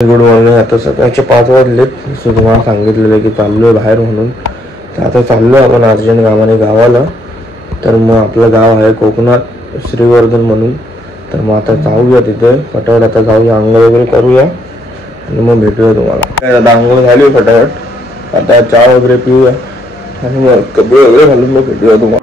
Good morning. आता सकाळचे 5 वाजलेत. सो तुम्हाला सांगितलेलं की चाललोय बाहेर म्हणून. तर आता चाललोय आपण अर्जंट कामाने गावाला. तर मग आपलं गाव आहे कोकणात श्रीवर्धन म्हणून. तर मग आता जाऊया तिथे फटाफट. आता जाऊया, आंघोळ वगैरे करूया आणि मग भेटूया तुम्हाला. आता आंघोळ झाली फटाफट. आता चहा वगैरे पिऊया आणि मग कपडे वगैरे घालून मग भेटूया तुम्हाला.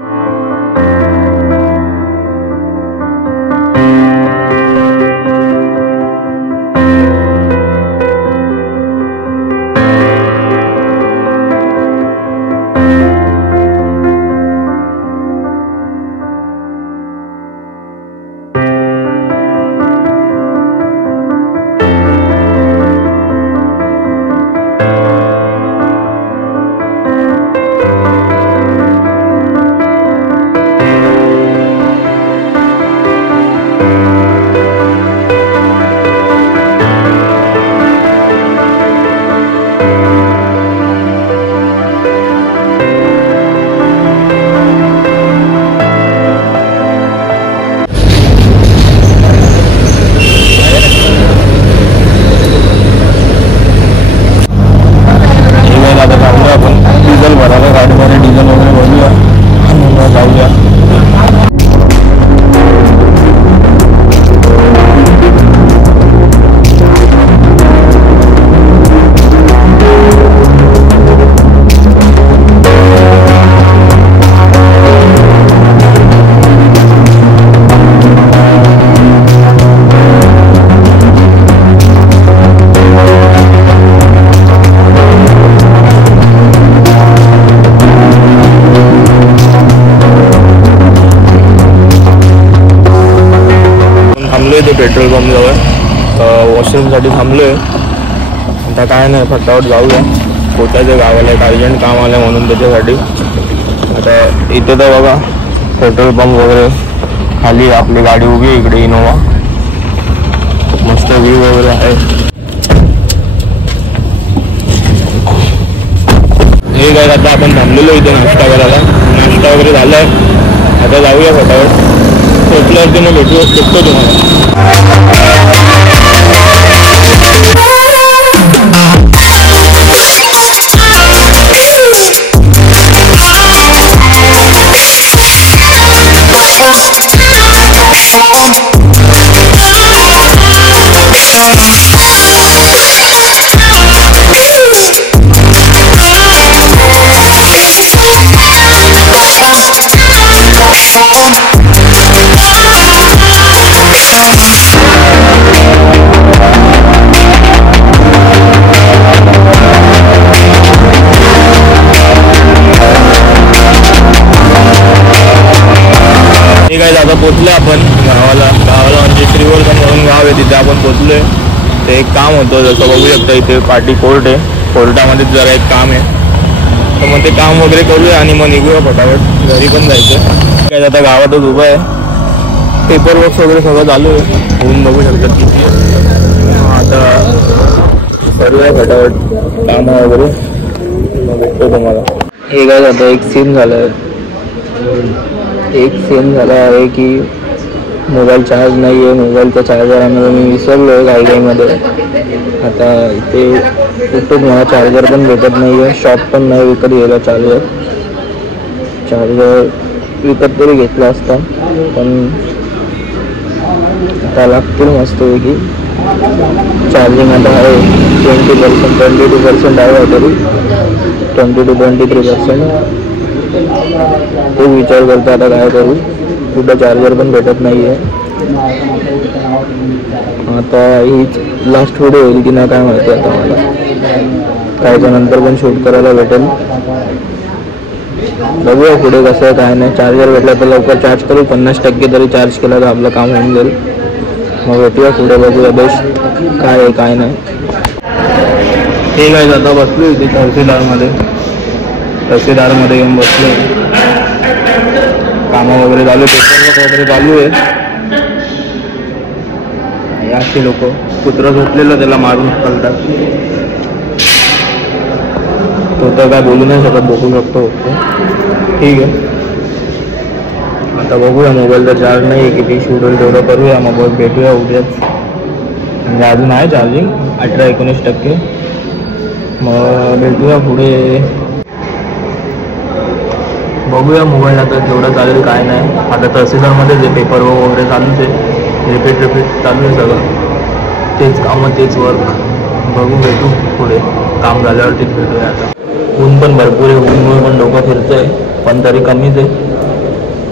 पेट्रोल पंप जवळ वॉशरूमसाठी थांबलोय. आता काय नाही, फटाफट जाऊया. पोचायचं गावाला, एक अर्जंट काम आलं म्हणून त्याच्यासाठी. आता इथे तर बघा पेट्रोल पंप वगैरे, खाली आपली गाडी उभी आहे इकडे इनोवा. मस्त व्ह्यू वगैरे आहे. हे काय आता आपण थांबलेलो इथे नाश्ता करायला. नाश्ता वगैरे झालाय. आता जाऊया फटाफट. पोचल्यावरती मग भेटतो तुम्हाला. आता पोचलो आपण गावाला म्हणजे श्रीवर्धन म्हणून गाव आहे, तिथे आपण पोचलोय. ते एक काम होतं, जसं बघू शकता इथे पाटी कोर्ट आहे. कोर्टामध्ये जरा एक काम आहे, तर मग ते काम वगैरे करूया आणि मग निघूया फटाफट. घरी पण जायचं. काय आता गावातच उभं आहे. पेपर वर्क वगैरे सगळं चालू आहे. होऊन बघू शकतात किती. आता करूया फटाफट काम वगैरे, मग भेटतो तुम्हाला. हे काय आता एक सीन झालं आहे. आहे की मोबाईल चार्ज नाही आहे. मोबाईलचा चार्जर आणायला मी विसरलो आहे घाईघाईमध्ये. आता इथे कुठून मला चार्जर पण भेटत नाही आहे. शॉप पण नाही विकत गेला चार्जर विकत तरी घेतला असता, पण आता लागतील मस्तपैकी. चार्जिंग आता आहे 20% 22% आहे तरी 20 to 23%. तो विचार करतो आता काय करू. कुठं चार्जर पण भेटत नाही आहे. आता हीच लास्ट व्हिडिओ होईल की नाही काय माहिती. आता मला कायच्या नंतर पण शूट करायला भेटेल. बघूया पुढे कसं काय नाही. चार्जर भेटला तर लवकर चार्ज करू. 50% तरी चार्ज केला तर आपलं काम होऊन जाईल. मग भेटूया पुढे, बघूया बेस्ट काय आहे काय नाही. ठीक आहे. आता बसलो इथे तहसीलदारमध्ये येऊन बसलो. कामं वगैरे चालू, पेपर वगैरे चालू आहे. अशी लोक, कुत्रा झोपलेलं त्याला मारून कळतात. तो तर काय बोलू नाही शकत, बघू शकतो. ठीक आहे. आता बघूया. मोबाईलचा चार्ज नाही, किती शूट होईल तेवढं करूया. मग भेटूया उद्याच. म्हणजे अजून आहे चार्जिंग. 18-19%. मग भेटूया पुढे, बघूया मोबाईल आता जेवढं चालेल काय नाही. आता तहसीलदारमध्येच आहे, पेपर वगैरे चालूच आहे, रिपीट चालू आहे सगळं, तेच कामं तेच वर्क. बघू भेटू पुढे, काम झाल्यावरतीच भेटूया. आता ऊन पण भरपूर आहे, ऊनमुळे पण डोकं फिरतं आहे, पण तरी कमीच आहे,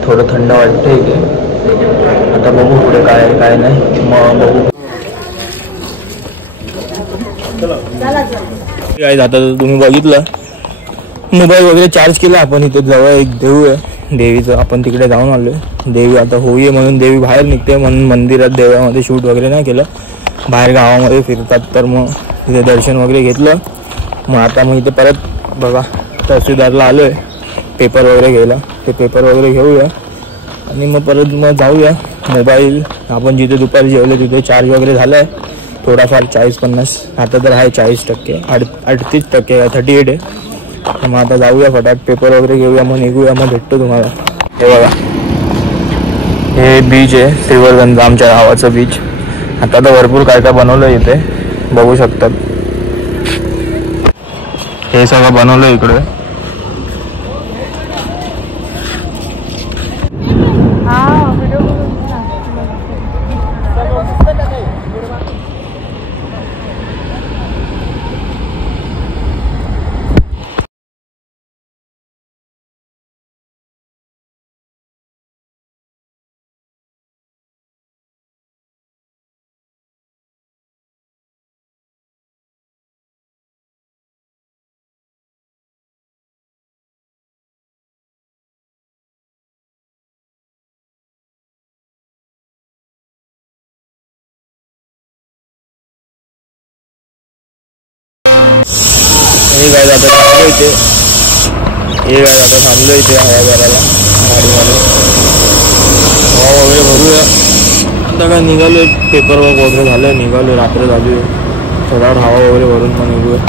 थोडं थंड वाटतं इथे. आता बघू पुढे काय आहे काय नाही, मग बघू काय. आता तुम्ही बघितलं मोबाईल वगैरे चार्ज केला आपण. इथे जवळ एक देऊ आहे, देवीचं आपण तिकडे जाऊन आलो. देवी आता होई म्हणून देवी बाहेर निघते म्हणून मंदिरात देवामध्ये शूट वगैरे नाही केलं, बाहेर गावामध्ये फिरतात तर मग तिथे दर्शन वगैरे घेतलं. मग आता मग इथे परत बघा तहसीलदारला आलो आहे पेपर वगैरे घ्यायला, ते पेपर वगैरे घेऊया आणि मग परत मग जाऊया. मोबाईल आपण जिथे दुपारी जेवलं तिथे चार्ज वगैरे झाला आहे थोडाफार 40-50, आता तर आहे 40%, 38% 38 आहे. मग आता जाऊया फटाक पेपर वगैरे घेऊया, मग निघूया, मग भेटतो तुम्हाला. हे बघा हे बीच आहे श्रीवर्धन, आमच्या गावाचं बीच. आता तर भरपूर काय काय बनवलं इथे बघू शकतात. हे सगळं बनवलं इकडे. हे काय आता थांबलो इथे, हे काय आता थांबलो इथे हवा भरायला गाडीमध्ये, हवा वगैरे भरूया. आता काय निघालो, पेपर वर्क वगैरे झालं, निघालो, रात्र झाली, थोडा हवा वगैरे भरून मग निघूया.